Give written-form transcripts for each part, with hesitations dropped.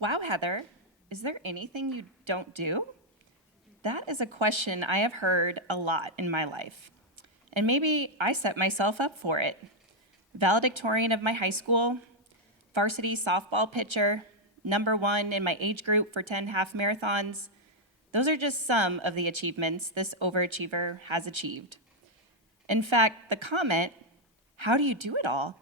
Wow, Heather, is there anything you don't do? That is a question I have heard a lot in my life. And maybe I set myself up for it. Valedictorian of my high school, varsity softball pitcher, number one in my age group for 10 half marathons. Those are just some of the achievements this overachiever has achieved. In fact, the comment, "How do you do it all?"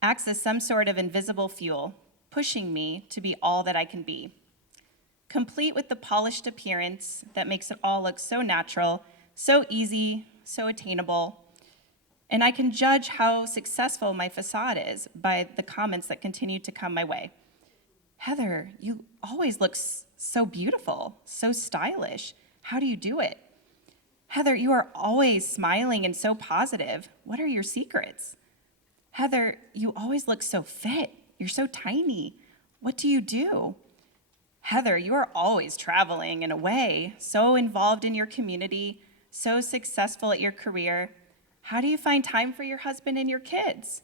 acts as some sort of invisible fuel, pushing me to be all that I can be. Complete with the polished appearance that makes it all look so natural, so easy, so attainable. And I can judge how successful my facade is by the comments that continue to come my way. "Heather, you always look so beautiful, so stylish. How do you do it?" "Heather, you are always smiling and so positive. What are your secrets?" "Heather, you always look so fit. You're so tiny. What do you do?" "Heather, you are always traveling and away, so involved in your community, so successful at your career. How do you find time for your husband and your kids?"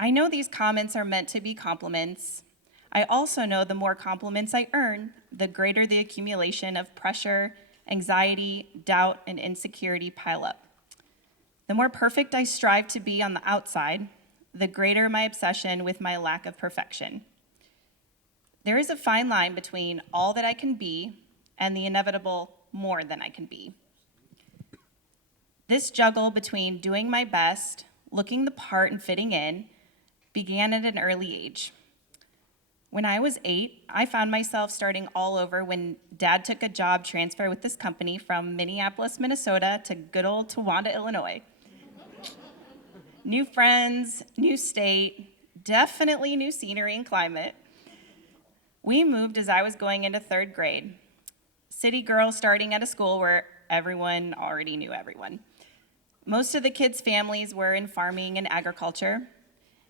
I know these comments are meant to be compliments. I also know the more compliments I earn, the greater the accumulation of pressure, anxiety, doubt, and insecurity pile up. The more perfect I strive to be on the outside, the greater my obsession with my lack of perfection. There is a fine line between all that I can be and the inevitable more than I can be. This juggle between doing my best, looking the part, and fitting in began at an early age. When I was 8, I found myself starting all over when Dad took a job transfer with this company from Minneapolis, Minnesota to good old Towanda, Illinois. New friends, new state, definitely new scenery and climate. We moved as I was going into 3rd grade. City girl starting at a school where everyone already knew everyone. Most of the kids' families were in farming and agriculture,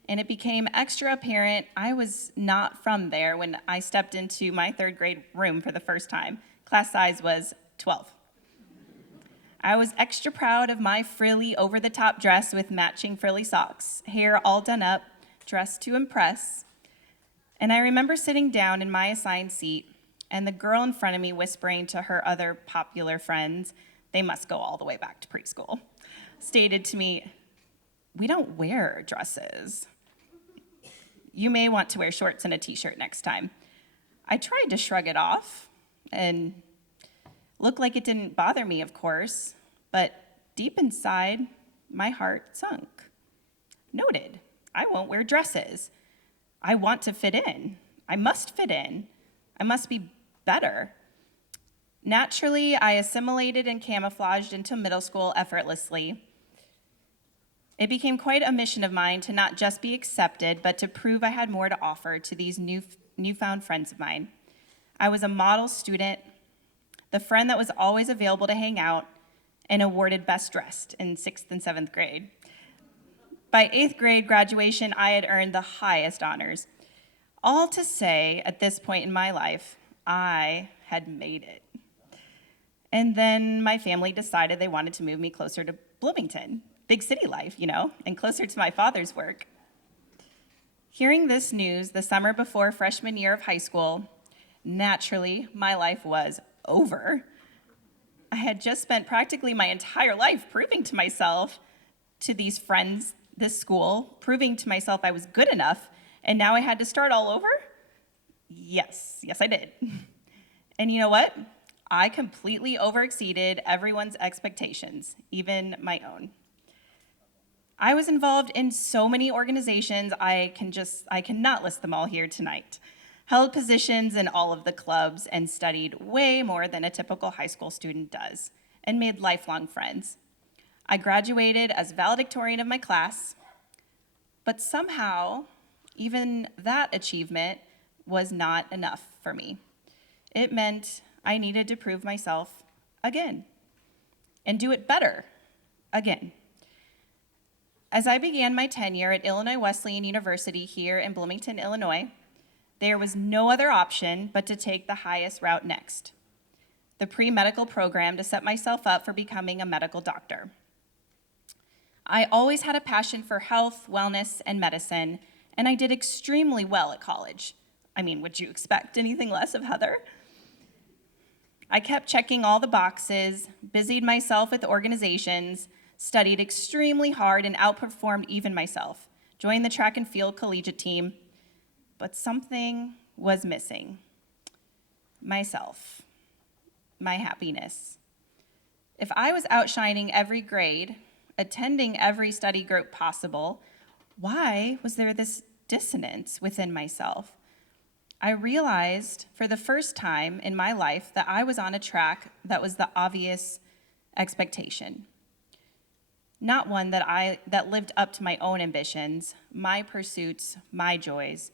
and it became extra apparent I was not from there when I stepped into my 3rd grade room for the first time. Class size was 12. I was extra proud of my frilly, over-the-top dress with matching frilly socks, hair all done up, dressed to impress. And I remember sitting down in my assigned seat and the girl in front of me whispering to her other popular friends, they must go all the way back to preschool, stated to me, "We don't wear dresses. You may want to wear shorts and a t-shirt next time." I tried to shrug it off and look like it didn't bother me, of course, but deep inside, my heart sunk. Noted, I won't wear dresses. I want to fit in. I must fit in. I must be better. Naturally, I assimilated and camouflaged into middle school effortlessly. It became quite a mission of mine to not just be accepted, but to prove I had more to offer to these newfound friends of mine. I was a model student, the friend that was always available to hang out, and awarded best dressed in 6th and 7th grade. By 8th grade graduation, I had earned the highest honors. All to say, at this point in my life, I had made it. And then my family decided they wanted to move me closer to Bloomington. Big city life, and closer to my father's work. Hearing this news the summer before freshman year of high school, naturally, my life was over. I had just spent practically my entire life proving to myself, to these friends, this school, proving to myself I was good enough, and now I had to start all over? Yes, I did. And you know what? I completely overexceeded everyone's expectations, even my own. I was involved in so many organizations, I cannot list them all here tonight. Held positions in all of the clubs and studied way more than a typical high school student does, and made lifelong friends. I graduated as valedictorian of my class, but somehow, even that achievement was not enough for me. It meant I needed to prove myself again, and do it better again. As I began my tenure at Illinois Wesleyan University here in Bloomington, Illinois, there was no other option but to take the highest route next, the pre-medical program to set myself up for becoming a medical doctor. I always had a passion for health, wellness, and medicine, and I did extremely well at college. I mean, would you expect anything less of Heather? I kept checking all the boxes, busied myself with organizations, studied extremely hard, and outperformed even myself. Joined the track and field collegiate team, but something was missing. Myself, my happiness. If I was outshining every grade, attending every study group possible, why was there this dissonance within myself? I realized for the first time in my life that I was on a track that was the obvious expectation. Not one that lived up to my own ambitions, my pursuits, my joys.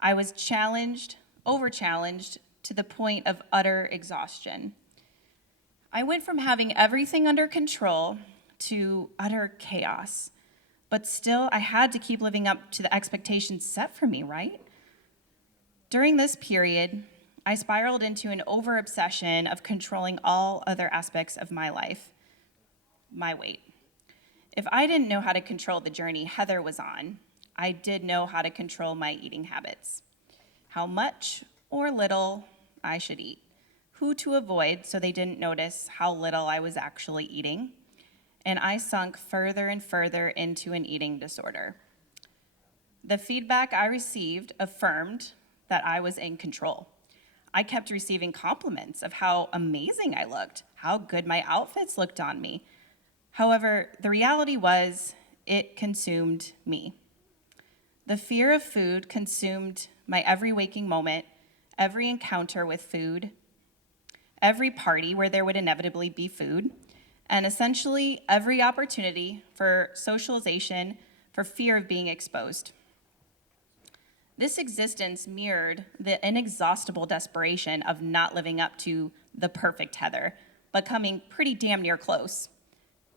I was challenged, over-challenged, to the point of utter exhaustion. I went from having everything under control to utter chaos, but still I had to keep living up to the expectations set for me, right? During this period, I spiraled into an over-obsession of controlling all other aspects of my life. My weight. If I didn't know how to control the journey Heather was on, I did know how to control my eating habits. How much or little I should eat. Who to avoid so they didn't notice how little I was actually eating. And I sunk further and further into an eating disorder. The feedback I received affirmed that I was in control. I kept receiving compliments of how amazing I looked, how good my outfits looked on me. However, the reality was it consumed me. The fear of food consumed my every waking moment, every encounter with food, every party where there would inevitably be food, and essentially every opportunity for socialization for fear of being exposed. This existence mirrored the inexhaustible desperation of not living up to the perfect Heather, but coming pretty damn near close.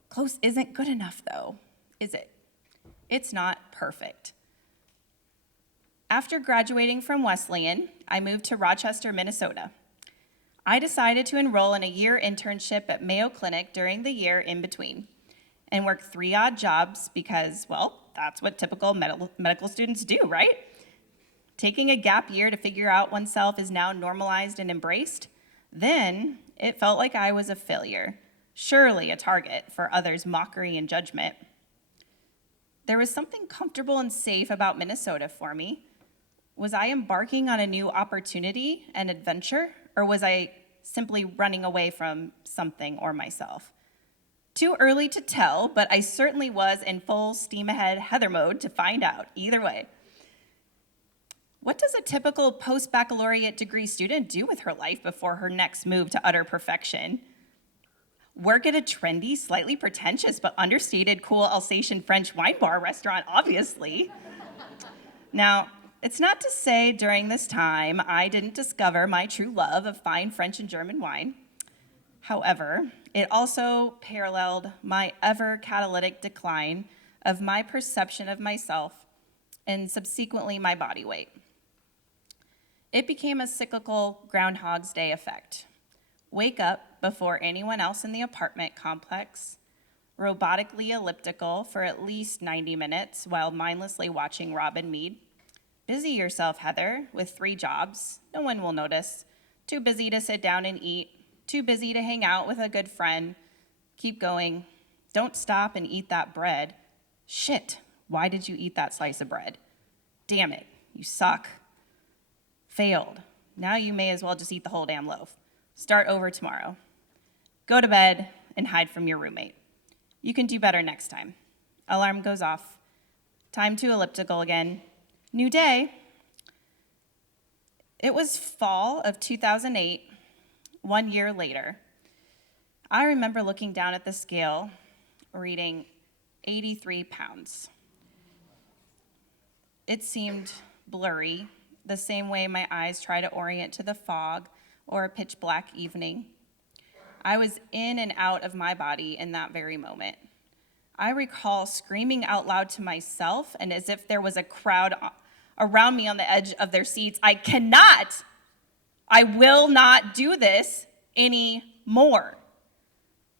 Close isn't good enough, though, is it? It's not perfect. After graduating from Wesleyan, I moved to Rochester, Minnesota. I decided to enroll in a year internship at Mayo Clinic during the year in between and work 3 odd jobs because, well, that's what typical medical students do, right? Taking a gap year to figure out oneself is now normalized and embraced. Then it felt like I was a failure, surely a target for others' mockery and judgment. There was something comfortable and safe about Minnesota for me. Was I embarking on a new opportunity and adventure, or was I simply running away from something or myself? Too early to tell, but I certainly was in full steam ahead Heather mode to find out either way. What does a typical post-baccalaureate degree student do with her life before her next move to utter perfection? Work at a trendy, slightly pretentious, but understated, cool Alsatian French wine bar restaurant, obviously. Now, it's not to say during this time I didn't discover my true love of fine French and German wine. However, it also paralleled my ever-catalytic decline of my perception of myself and subsequently my body weight. It became a cyclical Groundhog's Day effect. Wake up before anyone else in the apartment complex, robotically elliptical for at least 90 minutes while mindlessly watching Robin Mead. Busy yourself, Heather, with 3 jobs. No one will notice. Too busy to sit down and eat. Too busy to hang out with a good friend. Keep going. Don't stop and eat that bread. Shit, why did you eat that slice of bread? Damn it, you suck. Failed. Now you may as well just eat the whole damn loaf. Start over tomorrow. Go to bed and hide from your roommate. You can do better next time. Alarm goes off. Time to elliptical again. New day. It was fall of 2008, 1 year later. I remember looking down at the scale, reading 83 pounds. It seemed blurry, the same way my eyes try to orient to the fog or a pitch black evening. I was in and out of my body in that very moment. I recall screaming out loud to myself and as if there was a crowd around me on the edge of their seats, I will not do this anymore.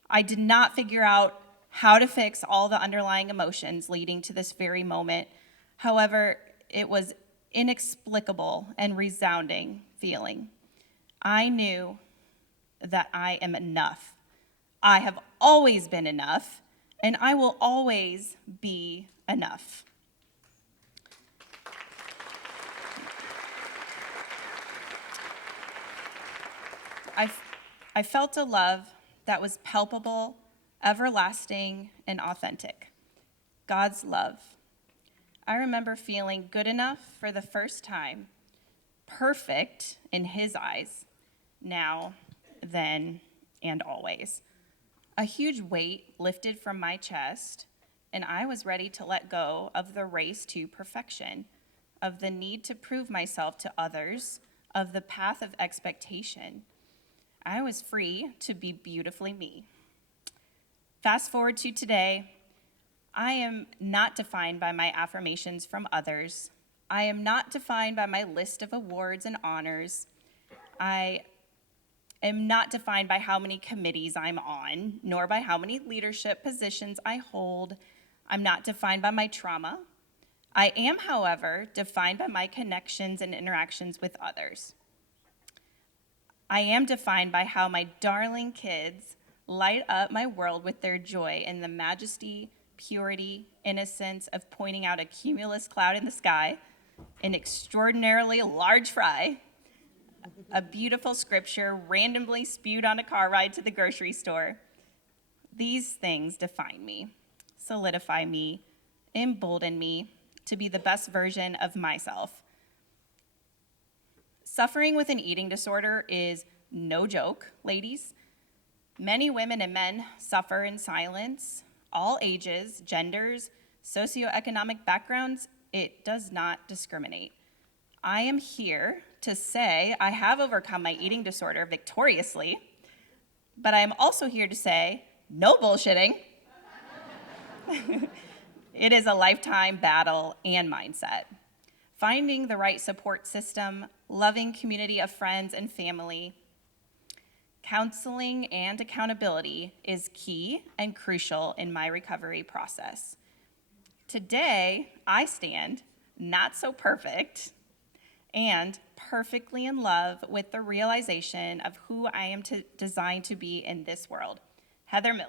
I did not figure out how to fix all the underlying emotions leading to this very moment. However, it was inexplicable and resounding feeling. I knew that I am enough. I have always been enough, and I will always be enough. I felt a love that was palpable, everlasting, and authentic. God's love. I remember feeling good enough for the first time, perfect in his eyes, now, then, and always. A huge weight lifted from my chest, and I was ready to let go of the race to perfection, of the need to prove myself to others, of the path of expectation. I was free to be beautifully me. Fast forward to today, I am not defined by my affirmations from others. I am not defined by my list of awards and honors. I am not defined by how many committees I'm on, nor by how many leadership positions I hold. I'm not defined by my trauma. I am, however, defined by my connections and interactions with others. I am defined by how my darling kids light up my world with their joy in the majesty, purity, innocence of pointing out a cumulus cloud in the sky, an extraordinarily large fry, a beautiful scripture randomly spewed on a car ride to the grocery store. These things define me, solidify me, embolden me to be the best version of myself. Suffering with an eating disorder is no joke, ladies. Many women and men suffer in silence, all ages, genders, socioeconomic backgrounds. It does not discriminate. I am here to say I have overcome my eating disorder victoriously, but I am also here to say no bullshitting. It is a lifetime battle and mindset. Finding the right support system, loving community of friends and family, counseling and accountability is key and crucial in my recovery process. Today, I stand not so perfect and perfectly in love with the realization of who I am designed to be in this world. Heather Miller.